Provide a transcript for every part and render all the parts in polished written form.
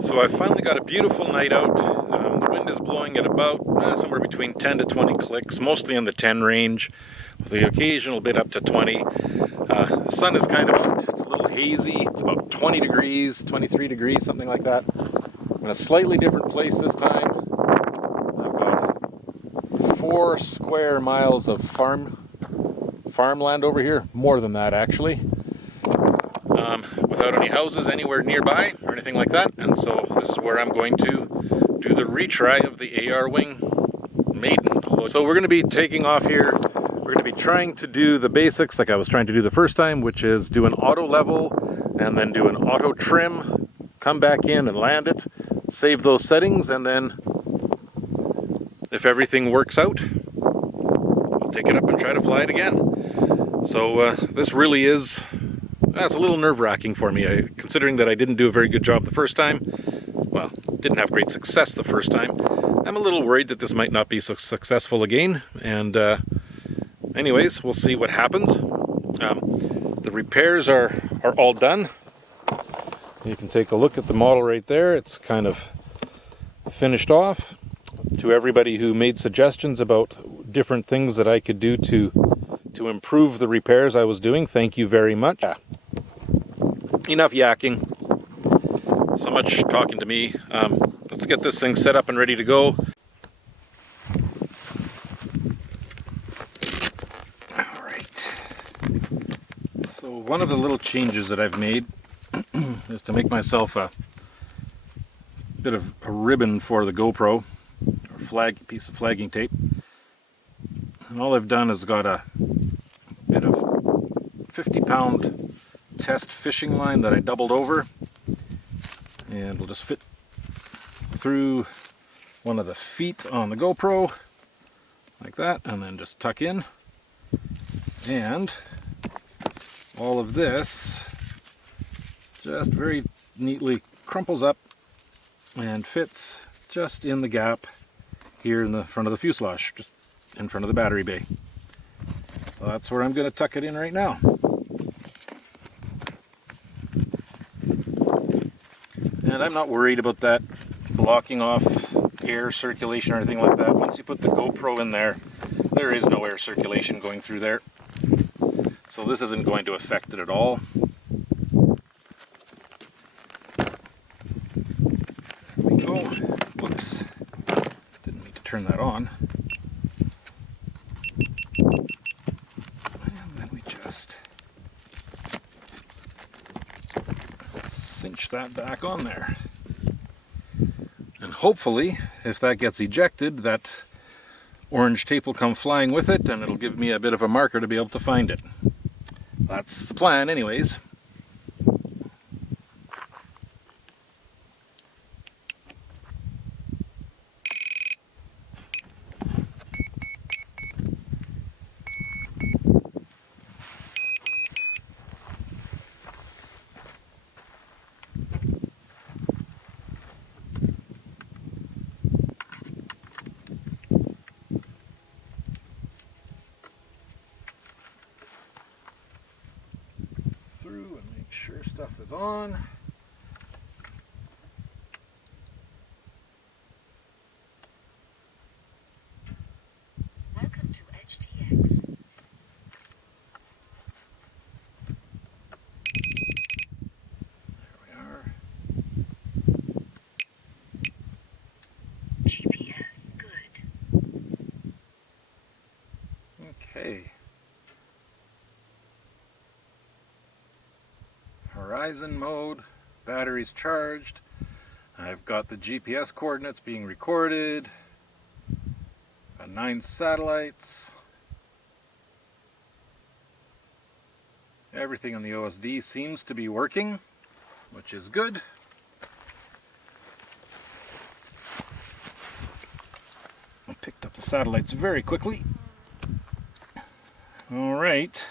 So I finally got a beautiful night out. The wind is blowing at about somewhere between 10 to 20 clicks, mostly in the 10 range, with the occasional bit up to 20. The sun is kind of out. It's a little hazy. It's about 20 degrees, 23 degrees, something like that. I'm in a slightly different place this time. I've got 4 square miles of farmland over here, more than that actually. Without any houses anywhere nearby or anything like that, and so this is where I'm going to do the retry of the ARWing Maiden. So we're going to be taking off here. We're going to be trying to do the basics like I was trying to do the first time, which is do an auto level and then do an auto trim, come back in and land it, save those settings, and then if everything works out, I'll take it up and try to fly it again. So this really is it's a little nerve-wracking for me, considering that I didn't do a very good job the first time. Well, didn't have great success the first time. I'm a little worried that this might not be so successful again. And anyways, we'll see what happens. The repairs are all done. You can take a look at the model right there. It's kind of finished off. To everybody who made suggestions about different things that I could do to improve the repairs I was doing, thank you very much. Enough yakking. So much talking to me. Let's get this thing set up and ready to go. Alright. So one of the little changes that I've made is to make myself a bit of a ribbon for the Gopro, or piece of flagging tape. And all I've done is got a bit of 50-pound test fishing line that I doubled over, and will just fit through one of the feet on the GoPro like that, and then just tuck in, and all of this just very neatly crumples up and fits just in the gap here in the front of the fuselage, just in front of the battery bay. So that's where I'm going to tuck it in right now. And I'm not worried about that blocking off air circulation or anything like that. Once you put the GoPro in there, there is no air circulation going through there. So this isn't going to affect it at all. There we go. Whoops. Didn't need to turn that on. And then we just cinch that back on there. And hopefully, if that gets ejected, that orange tape will come flying with it, and it'll give me a bit of a marker to be able to find it. That's the plan anyways. Through and make sure stuff is on. Welcome to HTX. There we are. GPS, good. Okay. Horizon mode, batteries charged. I've got the GPS coordinates being recorded. Got 9 satellites. Everything on the OSD seems to be working, which is good. I picked up the satellites very quickly. All right.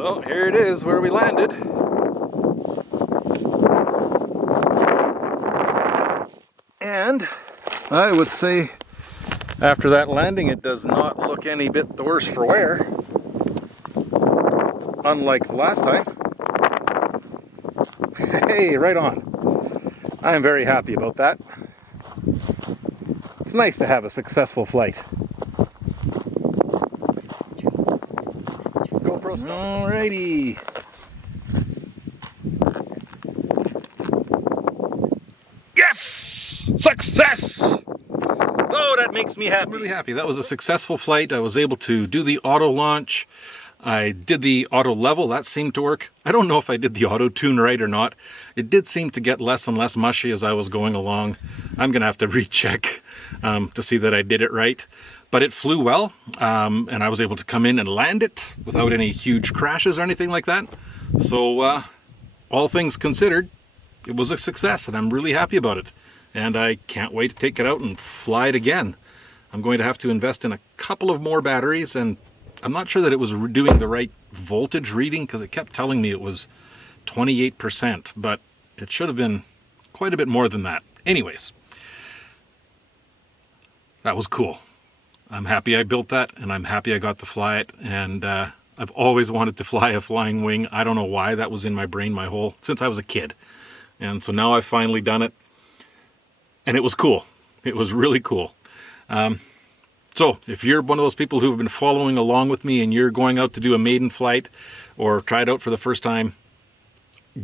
So here it is where we landed. And I would say after that landing it does not look any bit the worse for wear. Unlike the last time. Hey, right on. I'm very happy about that. It's nice to have a successful flight. GoPro stuff. Alrighty. Yes! Success! Oh, that makes me happy. I'm really happy. That was a successful flight. I was able to do the auto launch. I did the auto level. That seemed to work. I don't know if I did the auto tune right or not. It did seem to get less and less mushy as I was going along. I'm going to have to recheck to see that I did it right. But it flew well, and I was able to come in and land it without any huge crashes or anything like that. So all things considered, it was a success, and I'm really happy about it. And I can't wait to take it out and fly it again. I'm going to have to invest in a couple of more batteries, and I'm not sure that it was doing the right voltage reading because it kept telling me it was 28%, but it should have been quite a bit more than that. Anyways, that was cool. I'm happy I built that, and I'm happy I got to fly it, and I've always wanted to fly a flying wing. I don't know why that was in my brain since I was a kid. And so now I've finally done it, and it was cool. It was really cool. So if you're one of those people who've been following along with me and you're going out to do a maiden flight or try it out for the first time,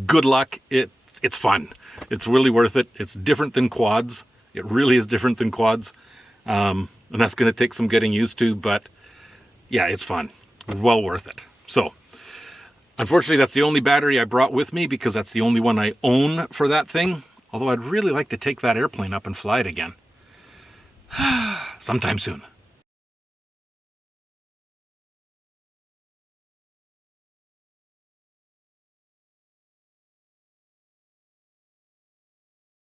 good luck. It's fun. It's really worth it. It's different than quads. It really is different than quads. And that's going to take some getting used to, but yeah, it's fun. Well worth it. So unfortunately, that's the only battery I brought with me because that's the only one I own for that thing. Although I'd really like to take that airplane up and fly it again. Sometime soon.